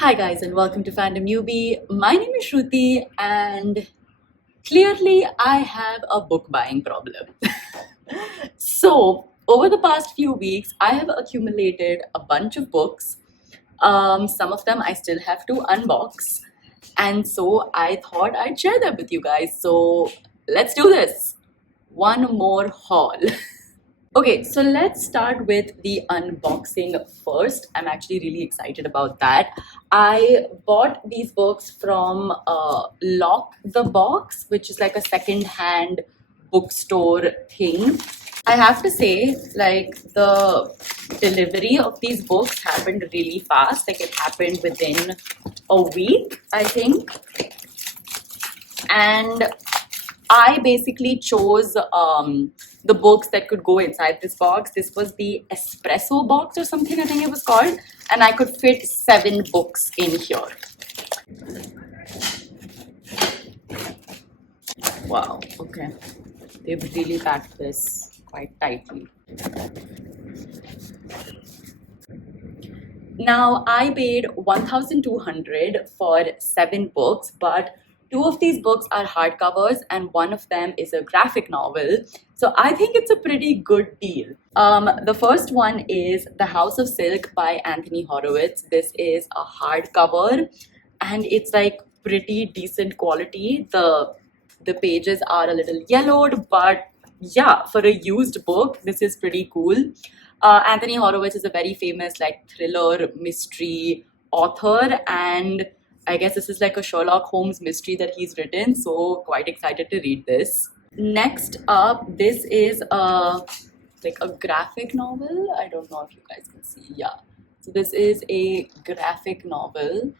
Hi guys and welcome to Fandom Newbie. My name is Shruti and clearly I have a book buying problem. So over the past few weeks I have accumulated a bunch of books. Some of them I still have to unbox, and so I thought I'd share them with you guys. So let's do this. One more haul. Okay, so let's start with the unboxing first. I'm actually really excited about that. I bought these books from Lock the Box, which is like a second-hand bookstore thing. I have to say, like, the delivery of these books happened really fast. Like, it happened within a week, I think. And I basically chose the books that could go inside this box. This was the espresso box or something, I think it was called, and I could fit 7 books in here. Wow, okay. They've really packed this quite tightly. Now, I paid 1,200 for 7 books, but 2 of these books are hardcovers and one of them is a graphic novel. So I think it's a pretty good deal. The first one is The House of Silk by Anthony Horowitz. This is a hardcover and it's like pretty decent quality. The pages are a little yellowed, but yeah, for a used book, this is pretty cool. Anthony Horowitz is a very famous like thriller mystery author, and I guess this is like a Sherlock Holmes mystery that he's written, so quite excited to read this. Next up, this is a graphic novel. I don't know if you guys can see. Yeah. So this is a graphic novel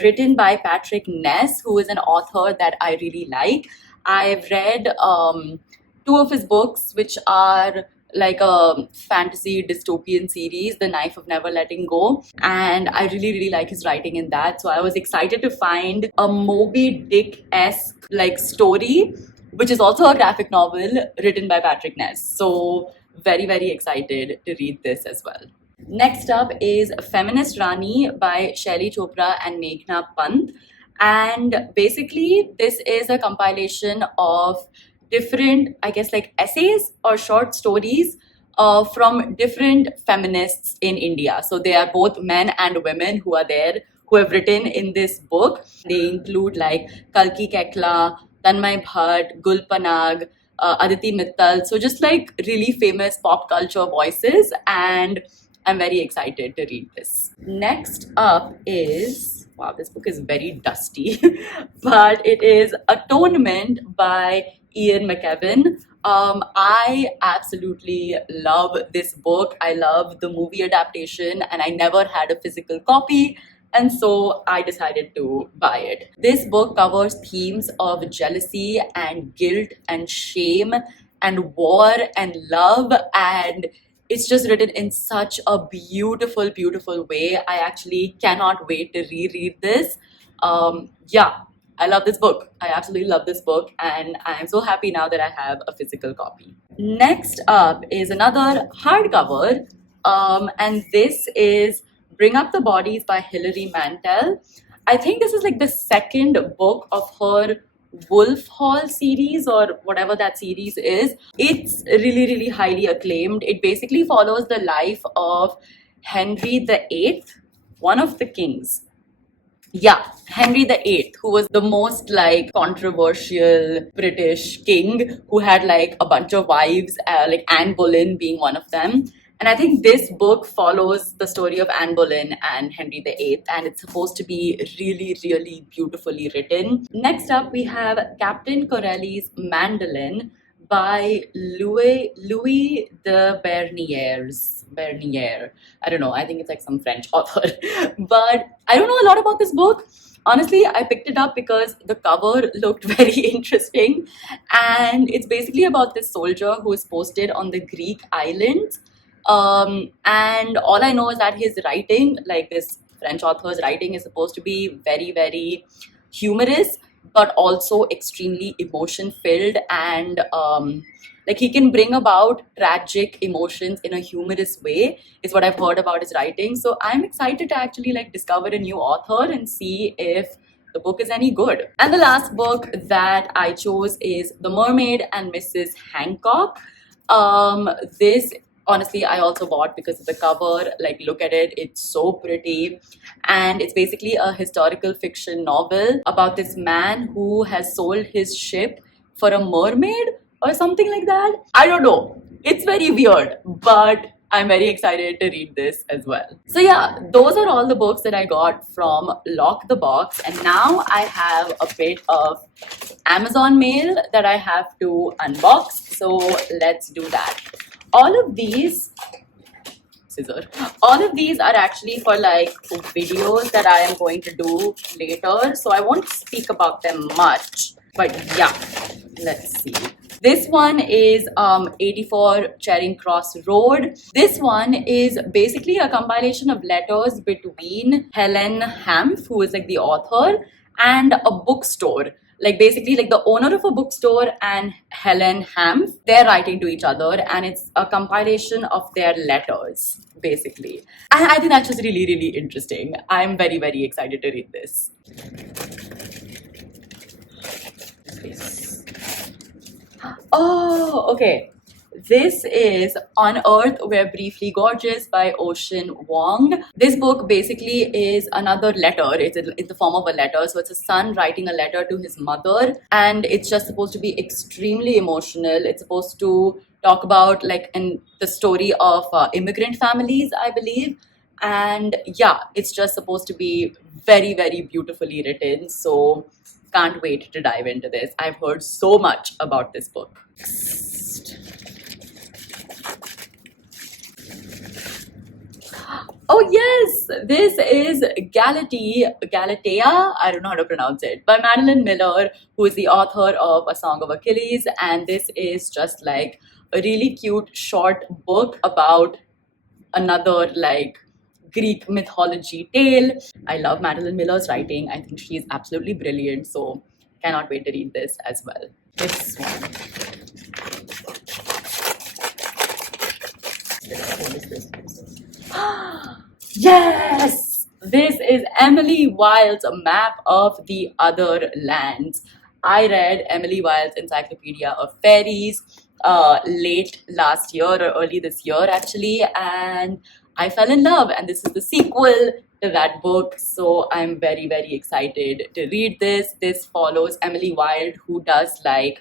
written by Patrick Ness, who is an author that I really like. I've read 2 of his books, which are like a fantasy dystopian series, The Knife of Never Letting Go, and I really, really like his writing in that. So I was excited to find a Moby Dick-esque like story, which is also a graphic novel written by Patrick Ness. So very, very excited to read this as well. Next up is Feminist Rani by Shaili Chopra and Meghna Pant. And basically, this is a compilation of different, I guess, like essays or short stories from different feminists in India. So they are both men and women who are there, who have written in this book. They include like Kalki Kekla, Tanmay Bhatt, Gul Panag, Aditi Mittal. So just like really famous pop culture voices, and I'm very excited to read this. Next up is, wow, this book is very dusty, but it is Atonement by Ian McKellen. I absolutely love this book. I love the movie adaptation, and I never had a physical copy. And so I decided to buy it. This book covers themes of jealousy and guilt and shame and war and love, and it's just written in such a beautiful, beautiful way. I actually cannot wait to reread this. Yeah, I love this book. I absolutely love this book, and I am so happy now that I have a physical copy. Next up is another hardcover, and this is Bring Up the Bodies by Hilary Mantel. I think this is like the second book of her Wolf Hall series or whatever that series is. It's really, really highly acclaimed. It basically follows the life of Henry VIII, one of the kings. Yeah, Henry VIII, who was the most like controversial British king who had like a bunch of wives, like Anne Boleyn being one of them. And I think this book follows the story of Anne Boleyn and Henry VIII, and it's supposed to be really, really beautifully written. Next up, we have Captain Corelli's Mandolin by Louis de Bernier. I don't know, I think it's like some French author. But I don't know a lot about this book. Honestly, I picked it up because the cover looked very interesting. And it's basically about this soldier who is posted on the Greek islands. And all I know is that his writing, like this French author's writing, is supposed to be very, very humorous, but also extremely emotion filled and Like he can bring about tragic emotions in a humorous way, is what I've heard about his writing. So I'm excited to actually like discover a new author and see if the book is any good. And the last book that I chose is The Mermaid and Mrs. Hancock. This honestly I also bought because of the cover. Like, look at it, it's so pretty. And it's basically a historical fiction novel about this man who has sold his ship for a mermaid or something like that. I don't know. It's very weird, but I'm very excited to read this as well. So yeah, those are all the books that I got from Lock the Box. And now I have a bit of Amazon mail that I have to unbox. So let's do that. All of these all of these are actually for like videos that I am going to do later, so I won't speak about them much. But yeah, let's see. This one is 84 Charing Cross Road. This one is basically a compilation of letters between Helen Hanff, who is like the author, and a bookstore. Like basically like the owner of a bookstore and Helen Hanff, they're writing to each other, and it's a compilation of their letters basically. And I think that's just really, really interesting. I'm very, very excited to read this. Oh, okay. This is On Earth We're Briefly Gorgeous by Ocean Wong. This book basically is another letter. It's in the form of a letter. So it's a son writing a letter to his mother, and it's just supposed to be extremely emotional. It's supposed to talk about like the story of immigrant families, I believe. And yeah, it's just supposed to be very, very beautifully written. So can't wait to dive into this. I've heard so much about this book. Oh yes, this is Galatea, I don't know how to pronounce it, by Madeline Miller, who is the author of A Song of Achilles. And this is just like a really cute short book about another like Greek mythology tale. I love Madeline Miller's writing. I think she is absolutely brilliant, so cannot wait to read this as well. This one. What is this? Yes! This is Emily Wilde's Map of the Other Lands. I read Emily Wilde's Encyclopedia of Fairies late last year or early this year actually, and I fell in love, and this is the sequel to that book. So I'm very, very excited to read this. This follows Emily Wilde, who does like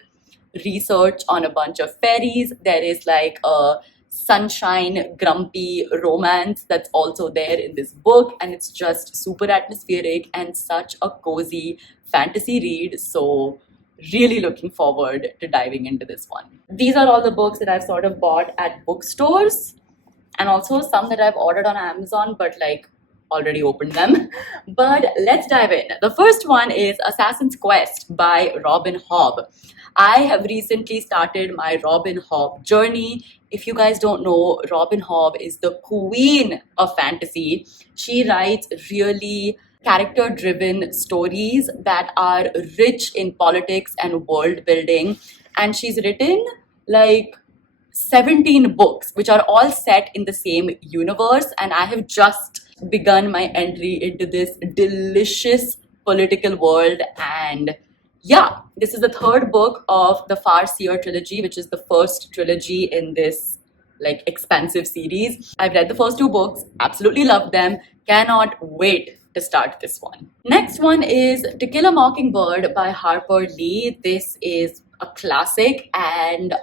research on a bunch of fairies. There is like a sunshine grumpy romance that's also there in this book, and it's just super atmospheric and such a cozy fantasy read. So really looking forward to diving into this one. These are all the books that I've sort of bought at bookstores, and also some that I've ordered on Amazon but like already opened them. But let's dive in. The first one is Assassin's Quest by Robin Hobb. I have recently started my Robin Hobb journey. If you guys don't know, Robin Hobb is the queen of fantasy. She writes really character-driven stories that are rich in politics and world building. And she's written like 17 books, which are all set in the same universe. And I have just begun my entry into this delicious political world. And yeah, this is the third book of the Farseer trilogy, which is the first trilogy in this like expansive series. I've read the first two books, absolutely loved them, cannot wait to start this one. Next one is To Kill a Mockingbird by Harper Lee. This is a classic, and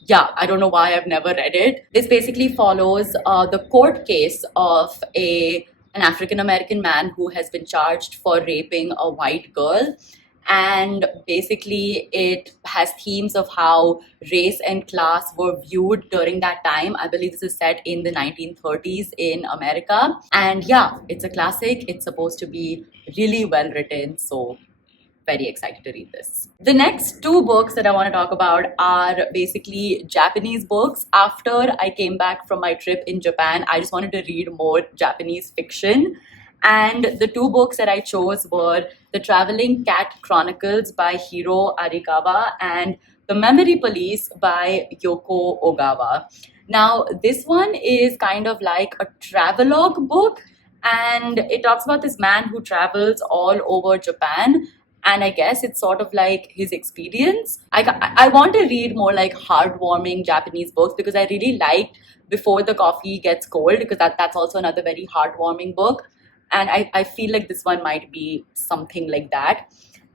yeah, I don't know why I've never read it. This basically follows the court case of an African American man who has been charged for raping a white girl. And basically, it has themes of how race and class were viewed during that time. I believe this is set in the 1930s in America. And yeah, it's a classic. It's supposed to be really well written. So very excited to read this. The next two books that I want to talk about are basically Japanese books. After I came back from my trip in Japan, I just wanted to read more Japanese fiction. And the two books that I chose were The Traveling Cat Chronicles by Hiro Arikawa and The Memory Police by Yoko Ogawa. Now, this one is kind of like a travelogue book, and it talks about this man who travels all over Japan. And I guess it's sort of like his experience. I want to read more like heartwarming Japanese books because I really liked Before the Coffee Gets Cold, because that's also another very heartwarming book. And I feel like this one might be something like that.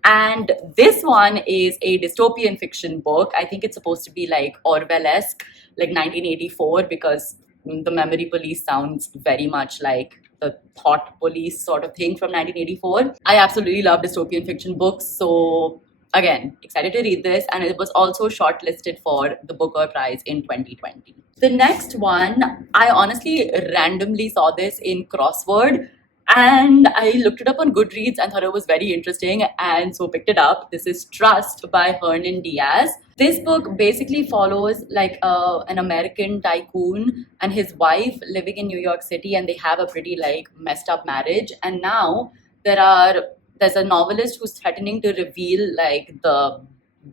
And this one is a dystopian fiction book. I think it's supposed to be like Orwell-esque, like 1984, because the Memory Police sounds very much like the Thought Police sort of thing from 1984. I absolutely love dystopian fiction books. So again, excited to read this. And it was also shortlisted for the Booker Prize in 2020. The next one, I honestly randomly saw this in Crossword, and I looked it up on Goodreads and thought it was very interesting, and so picked it up. This is Trust by Hernan Diaz. This book basically follows like an American tycoon and his wife living in New York City, and they have a pretty like messed up marriage. And now there's a novelist who's threatening to reveal like the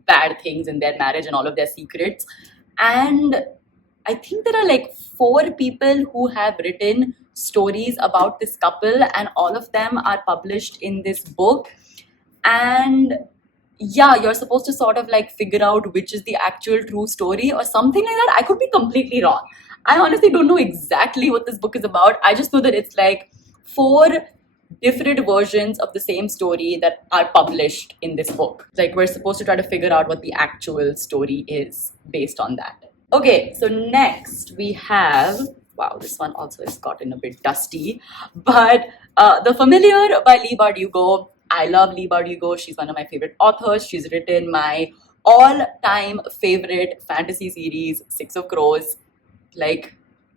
bad things in their marriage and all of their secrets. And I think there are like 4 people who have written stories about this couple, and all of them are published in this book. And yeah, you're supposed to sort of like figure out which is the actual true story or something like that. I could be completely wrong. I honestly don't know exactly what this book is about. I just know that it's like 4 different versions of the same story that are published in this book. Like, we're supposed to try to figure out what the actual story is based on that. Okay, so next we have, wow, this one also has gotten a bit dusty, but The Familiar by Leigh Bardugo. I love Leigh Bardugo. She's one of my favorite authors. She's written my all-time favorite fantasy series, Six of Crows. Like,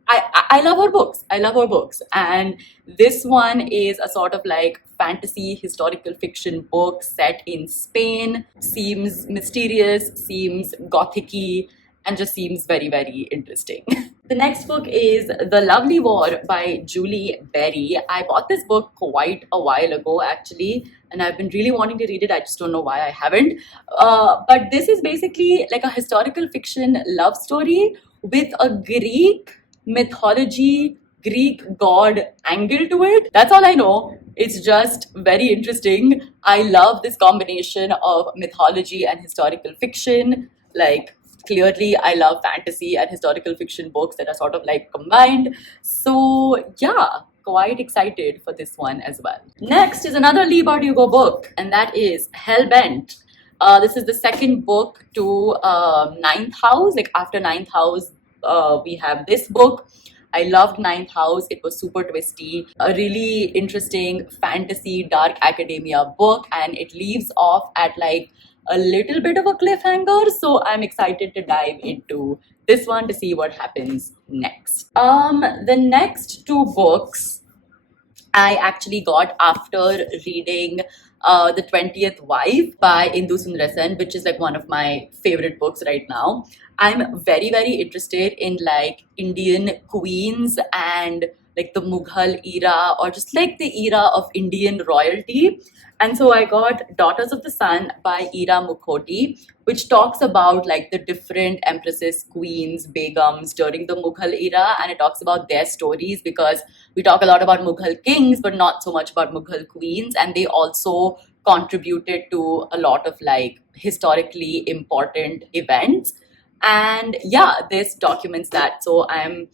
I love her books. I love her books. And this one is a sort of like fantasy historical fiction book set in Spain. Seems mysterious, seems gothic-y, and just seems very, very interesting. The next book is The Lovely War by Julie Berry. I bought this book quite a while ago, actually, and I've been really wanting to read it. I just don't know why I haven't. But this is basically like a historical fiction love story with a Greek mythology, Greek god angle to it. That's all I know. It's just very interesting. I love this combination of mythology and historical fiction. Like, clearly I love fantasy and historical fiction books that are sort of like combined. So yeah, quite excited for this one as well. Next is another Leigh Bardugo book, and that is Hellbent. This is the second book to Ninth House. Like, after Ninth House, we have this book. I loved Ninth House. It was super twisty, a really interesting fantasy dark academia book, and it leaves off at like a little bit of a cliffhanger. So I'm excited to dive into this one to see what happens next. The next 2 books I actually got after reading The 20th Wife by Indu Sundaresan, which is like one of my favorite books right now. I'm very, very interested in like Indian queens and like the Mughal era, or just like the era of Indian royalty. And so I got Daughters of the Sun by Ira Mukhoti, which talks about like the different empresses, queens, begums during the Mughal era, and it talks about their stories, because we talk a lot about Mughal kings, but not so much about Mughal queens, and they also contributed to a lot of like historically important events. And yeah, this documents that. So I'm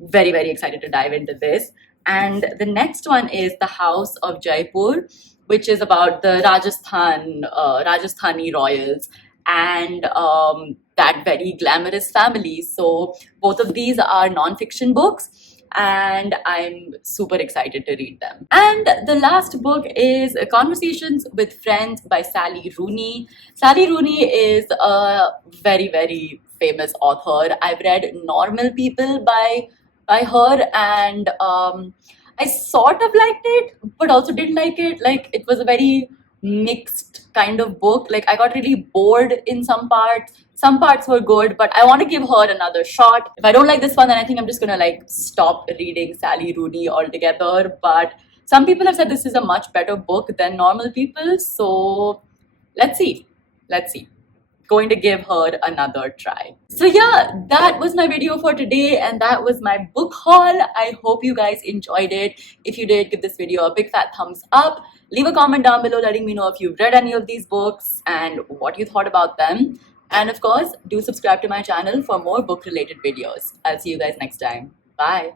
very, very excited to dive into this. And the next one is The House of Jaipur, which is about the Rajasthani royals and that very glamorous family. So both of these are non-fiction books, and I'm super excited to read them. And the last book is Conversations with Friends by Sally Rooney. Sally Rooney is a very, very famous author. I've read Normal People by her, and I sort of liked it, but also didn't like it. Like, it was a very mixed kind of book. Like, I got really bored in some parts. Some parts were good, but I want to give her another shot. If I don't like this one, then I think I'm just gonna like stop reading Sally Rooney altogether. But some people have said this is a much better book than Normal People, so let's see. Let's see. going to give her another try. So yeah, that was my video for today, and that was my book haul. I hope you guys enjoyed it. If you did, give this video a big fat thumbs up. Leave a comment down below letting me know if you've read any of these books and what you thought about them. And of course, do subscribe to my channel for more book related videos. I'll see you guys next time. Bye.